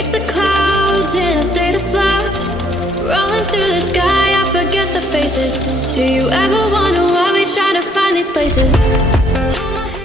reach the clouds in a state of flux. Rolling through the sky, I forget the faces. Do you ever wonder why we try to find these places? Hold my